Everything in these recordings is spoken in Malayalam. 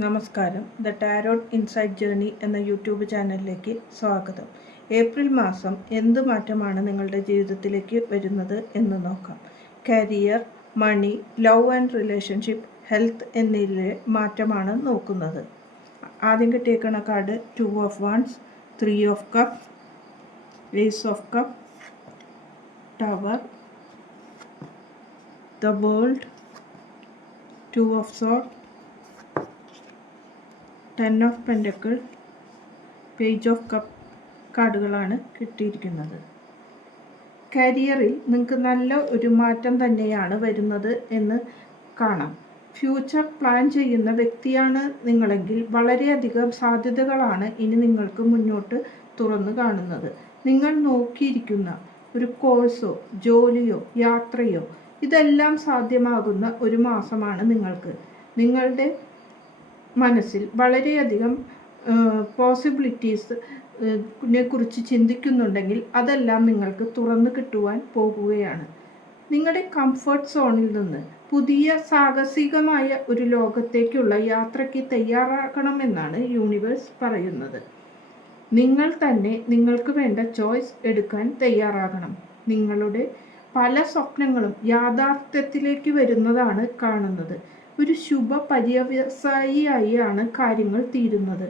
നമസ്കാരം. ദ ടാരോട്ട് ഇൻസൈറ്റ് ജേർണി എന്ന യൂട്യൂബ് ചാനലിലേക്ക് സ്വാഗതം. ഏപ്രിൽ മാസം എന്ത് മാറ്റമാണ് നിങ്ങളുടെ ജീവിതത്തിലേക്ക് വരുന്നത് എന്ന് നോക്കാം. Career, money, love and relationship, health എന്നിവയിലെ മാറ്റമാണ് നോക്കുന്നത്. ആദ്യം കിട്ടിയേക്കുന്ന card 2 of wands, 3 of cups, ace of cup, tower, the world, 2 of sword, 10 of pentacle, page of cup കാർഡുകളാണ് കിട്ടിയിരിക്കുന്നത്. കരിയറിൽ നിങ്ങൾക്ക് നല്ല ഒരു മാറ്റം തന്നെയാണ് വരുന്നത് എന്ന് കാണാം. ഫ്യൂച്ചർ പ്ലാൻ ചെയ്യുന്ന വ്യക്തിയാണ് നിങ്ങളെങ്കിൽ വളരെയധികം സാധ്യതകളാണ് ഇനി നിങ്ങൾക്ക് മുന്നോട്ട് തുറന്നു കാണുന്നത്. നിങ്ങൾ നോക്കിയിരിക്കുന്ന ഒരു കോഴ്സോ ജോലിയോ യാത്രയോ ഇതെല്ലാം സാധ്യമാകുന്ന ഒരു മാസമാണ് നിങ്ങൾക്ക്. നിങ്ങളുടെ മനസ്സിൽ വളരെയധികം പോസിബിലിറ്റീസിനെ കുറിച്ച് ചിന്തിക്കുന്നുണ്ടെങ്കിൽ അതെല്ലാം നിങ്ങൾക്ക് തുറന്നു കിട്ടുവാൻ പോകുകയാണ്. നിങ്ങളുടെ കംഫർട്ട് സോണിൽ നിന്ന് പുതിയ സാഹസികമായ ഒരു ലോകത്തേക്കുള്ള യാത്രയ്ക്ക് തയ്യാറാക്കണമെന്നാണ് യൂണിവേഴ്സ് പറയുന്നത്. നിങ്ങൾ തന്നെ നിങ്ങൾക്ക് വേണ്ട ചോയ്സ് എടുക്കാൻ തയ്യാറാകണം. നിങ്ങളുടെ പല സ്വപ്നങ്ങളും യാഥാർത്ഥ്യത്തിലേക്ക് വരുന്നതാണ് കാണുന്നത്. ഒരു ശുഭ പര്യവസായിയായാണ് കാര്യങ്ങൾ തീരുന്നത്.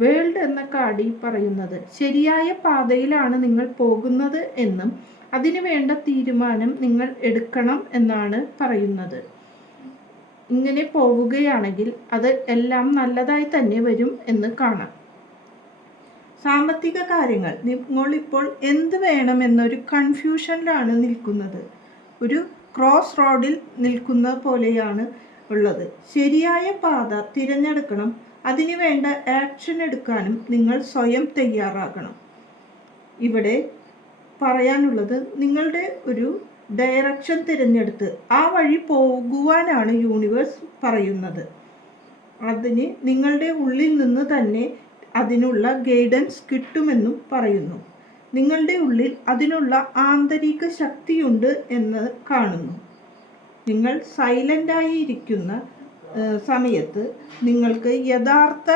വേൾഡ് എന്ന കാർഡിൽ പറയുന്നത് ശരിയായ പാതയിലാണ് നിങ്ങൾ പോകുന്നത് എന്നും അതിനു വേണ്ട തീരുമാനം നിങ്ങൾ എടുക്കണം എന്നാണ് പറയുന്നത്. ഇങ്ങനെ പോവുകയാണെങ്കിൽ അത് എല്ലാം നല്ലതായി തന്നെ വരും എന്ന് കാണാം. സാമ്പത്തിക കാര്യങ്ങൾ, നിങ്ങളിപ്പോൾ എന്ത് വേണമെന്നൊരു കൺഫ്യൂഷനിലാണ് നിൽക്കുന്നത്. ഒരു ക്രോസ് റോഡിൽ നിൽക്കുന്ന പോലെയാണ് ഉള്ളത്. ശരിയായ പാത തിരഞ്ഞെടുക്കണം. അതിനു വേണ്ട ആക്ഷൻ എടുക്കാനും നിങ്ങൾ സ്വയം തയ്യാറാകണം. ഇവിടെ പറയാനുള്ളത് നിങ്ങളുടെ ഒരു ഡയറക്ഷൻ തിരഞ്ഞെടുത്ത് ആ വഴി പോകുവാനാണ് യൂണിവേഴ്സ് പറയുന്നത്. അതിന് നിങ്ങളുടെ ഉള്ളിൽ നിന്ന് തന്നെ അതിനുള്ള ഗൈഡൻസ് കിട്ടുമെന്നും പറയുന്നു. നിങ്ങളുടെ ഉള്ളിൽ അതിനുള്ള ആന്തരിക ശക്തിയുണ്ട് എന്ന് കാണുന്നു. നിങ്ങൾ സൈലൻ്റായി ഇരിക്കുന്ന സമയത്ത് നിങ്ങൾക്ക് യഥാർത്ഥ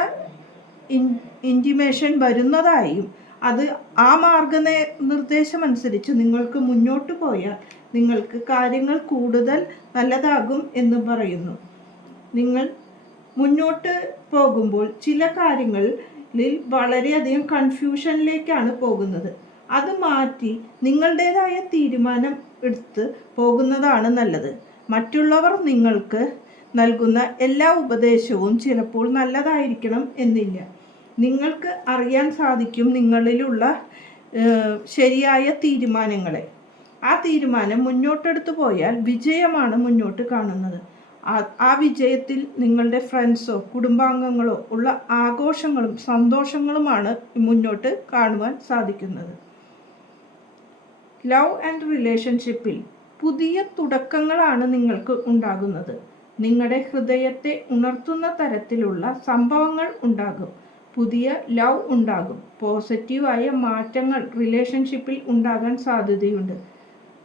ഇൻറ്റിമേഷൻ വരുന്നതായും അത് ആ മാർഗനിർദ്ദേശമനുസരിച്ച് നിങ്ങൾക്ക് മുന്നോട്ട് പോയാൽ നിങ്ങൾക്ക് കാര്യങ്ങൾ കൂടുതൽ നല്ലതാകും എന്ന് പറയുന്നു. നിങ്ങൾ മുന്നോട്ട് പോകുമ്പോൾ ചില കാര്യങ്ങളിൽ വളരെയധികം കൺഫ്യൂഷനിലേക്കാണ് പോകുന്നത്. അത് മാറ്റി നിങ്ങളുടേതായ തീരുമാനം എടുത്ത് പോകുന്നതാണ് നല്ലത്. മറ്റുള്ളവർ നിങ്ങൾക്ക് നൽകുന്ന എല്ലാ ഉപദേശവും ചിലപ്പോൾ നല്ലതായിരിക്കണം എന്നില്ല. നിങ്ങൾക്ക് അറിയാൻ സാധിക്കും നിങ്ങളിലുള്ള ശരിയായ തീരുമാനങ്ങളെ. ആ തീരുമാനം മുന്നോട്ടെടുത്തു പോയാൽ വിജയമാണ് മുന്നോട്ട് കാണുന്നത്. ആ വിജയത്തിൽ നിങ്ങളുടെ ഫ്രണ്ട്സോ കുടുംബാംഗങ്ങളോ ഉള്ള ആഘോഷങ്ങളും സന്തോഷങ്ങളുമാണ് മുന്നോട്ട് കാണുവാൻ സാധിക്കുന്നത്. ലവ് ആൻഡ് റിലേഷൻഷിപ്പിൽ പുതിയ തുടക്കങ്ങളാണ് നിങ്ങൾക്ക് ഉണ്ടാകുന്നത്. നിങ്ങളുടെ ഹൃദയത്തെ ഉണർത്തുന്ന തരത്തിലുള്ള സംഭവങ്ങൾ ഉണ്ടാകും. പുതിയ ലവ് ഉണ്ടാകും. പോസിറ്റീവായ മാറ്റങ്ങൾ റിലേഷൻഷിപ്പിൽ ഉണ്ടാകാൻ സാധ്യതയുണ്ട്.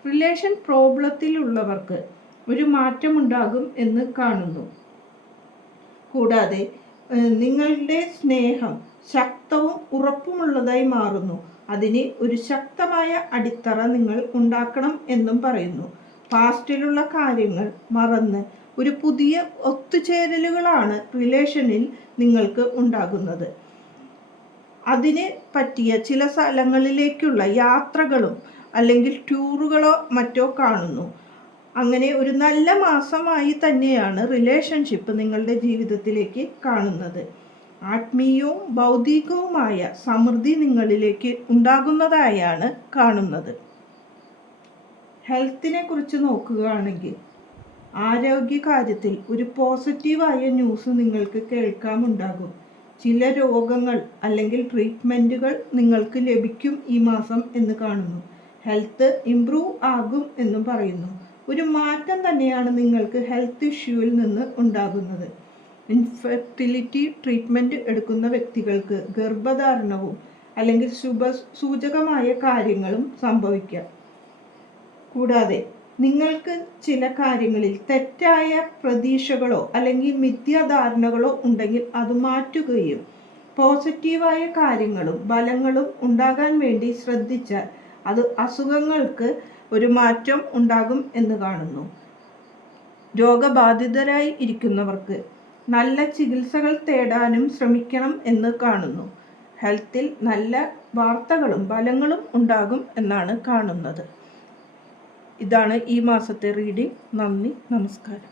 റിലേഷൻ പ്രോബ്ലത്തിലുള്ളവർക്ക് ഒരു മാറ്റമുണ്ടാകും എന്ന് കാണുന്നു. കൂടാതെ നിങ്ങളുടെ സ്നേഹം ശക്തവും ഉറപ്പുമുള്ളതായി മാറുന്നു. അതിന് ഒരു ശക്തമായ അടിത്തറ നിങ്ങൾ ഉണ്ടാക്കണം എന്നും പറയുന്നു. പാസ്റ്റിലുള്ള കാര്യങ്ങൾ മറന്ന് ഒരു പുതിയ ഒത്തുചേരലുകളാണ് റിലേഷനിൽ നിങ്ങൾക്ക് ഉണ്ടാകുന്നത്. അതിന് പറ്റിയ ചില സ്ഥലങ്ങളിലേക്കുള്ള യാത്രകളും അല്ലെങ്കിൽ ടൂറുകളോ മറ്റോ കാണുന്നു. അങ്ങനെ ഒരു നല്ല മാസമായി തന്നെയാണ് റിലേഷൻഷിപ്പ് നിങ്ങളുടെ ജീവിതത്തിലേക്ക് കാണുന്നത്. ആത്മീയവും ഭൗതികവുമായ സമൃദ്ധി നിങ്ങളിലേക്ക് ഉണ്ടാകുന്നതായാണ് കാണുന്നത്. ഹെൽത്തിനെ കുറിച്ച് നോക്കുകയാണെങ്കിൽ ആരോഗ്യകാര്യത്തിൽ ഒരു പോസിറ്റീവായ ന്യൂസ് നിങ്ങൾക്ക് കേൾക്കാമുണ്ടാകും. ചില രോഗങ്ങൾ അല്ലെങ്കിൽ ട്രീറ്റ്മെൻറ്റുകൾ നിങ്ങൾക്ക് ലഭിക്കും ഈ മാസം എന്ന് കാണുന്നു. ഹെൽത്ത് ഇംപ്രൂവ് ആകും എന്നും പറയുന്നു. ഒരു മാറ്റം തന്നെയാണ് നിങ്ങൾക്ക് ഹെൽത്ത് ഇഷ്യൂവിൽ നിന്ന് ഉണ്ടാകുന്നത്. ഇൻഫെർട്ടിലിറ്റി ട്രീറ്റ്മെൻറ്റ് എടുക്കുന്ന വ്യക്തികൾക്ക് ഗർഭധാരണവും അല്ലെങ്കിൽ സൂചകമായ കാര്യങ്ങളും സംഭവിക്കാം. കൂടാതെ നിങ്ങൾക്ക് ചില കാര്യങ്ങളിൽ തെറ്റായ പ്രതീക്ഷകളോ അല്ലെങ്കിൽ മിഥ്യാധാരണകളോ ഉണ്ടെങ്കിൽ അത് മാറ്റുകയും പോസിറ്റീവായ കാര്യങ്ങളും ഫലങ്ങളും ഉണ്ടാകാൻ വേണ്ടി ശ്രദ്ധിച്ചാൽ അത് അസുഖങ്ങൾക്ക് ഒരു മാറ്റം ഉണ്ടാകും എന്ന് കാണുന്നു. രോഗബാധിതരായി ഇരിക്കുന്നവർക്ക് നല്ല ചികിത്സകൾ തേടാനും ശ്രമിക്കണം എന്ന് കാണുന്നു. ഹെൽത്തിൽ നല്ല വാർത്തകളും ഫലങ്ങളും ഉണ്ടാകും എന്നാണ് കാണുന്നത്. ഇതാണ് ഈ മാസത്തെ റീഡിംഗ്. നന്ദി, നമസ്കാരം.